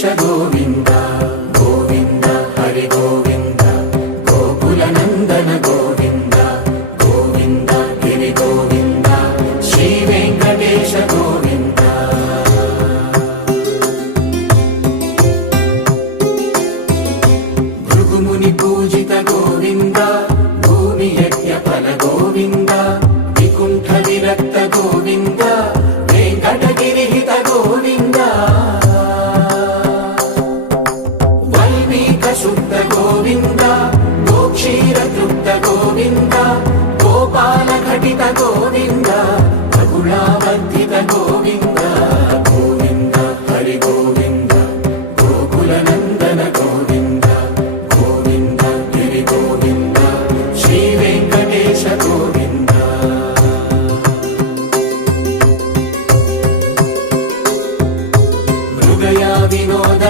వెంకటేశ గోవింద గోవింద హరి గోవింద గోకుల నందన గోవింద గోవింద గిరి గోవింద శ్రీ వెంకటేశ గోవింద భృగుముని పూజిత గోవింద భూమి యజ్ఞ ఫల గోవింద వికుంఠ విరక్త గోవింద వెంకటగిరి హిత గోవింద వల్మీక శుద్ధ గోవింద గోక్షీర తృప్త గోవింద గోపాల ఘటిత గోవింద బహుళావర్ధిత గోవింద గోవింద హరి గోవింద గోకుల నందన గోవింద గోవింద గిరి గోవింద శ్రీ వెంకటేశ గోవింద మృగయా వినోద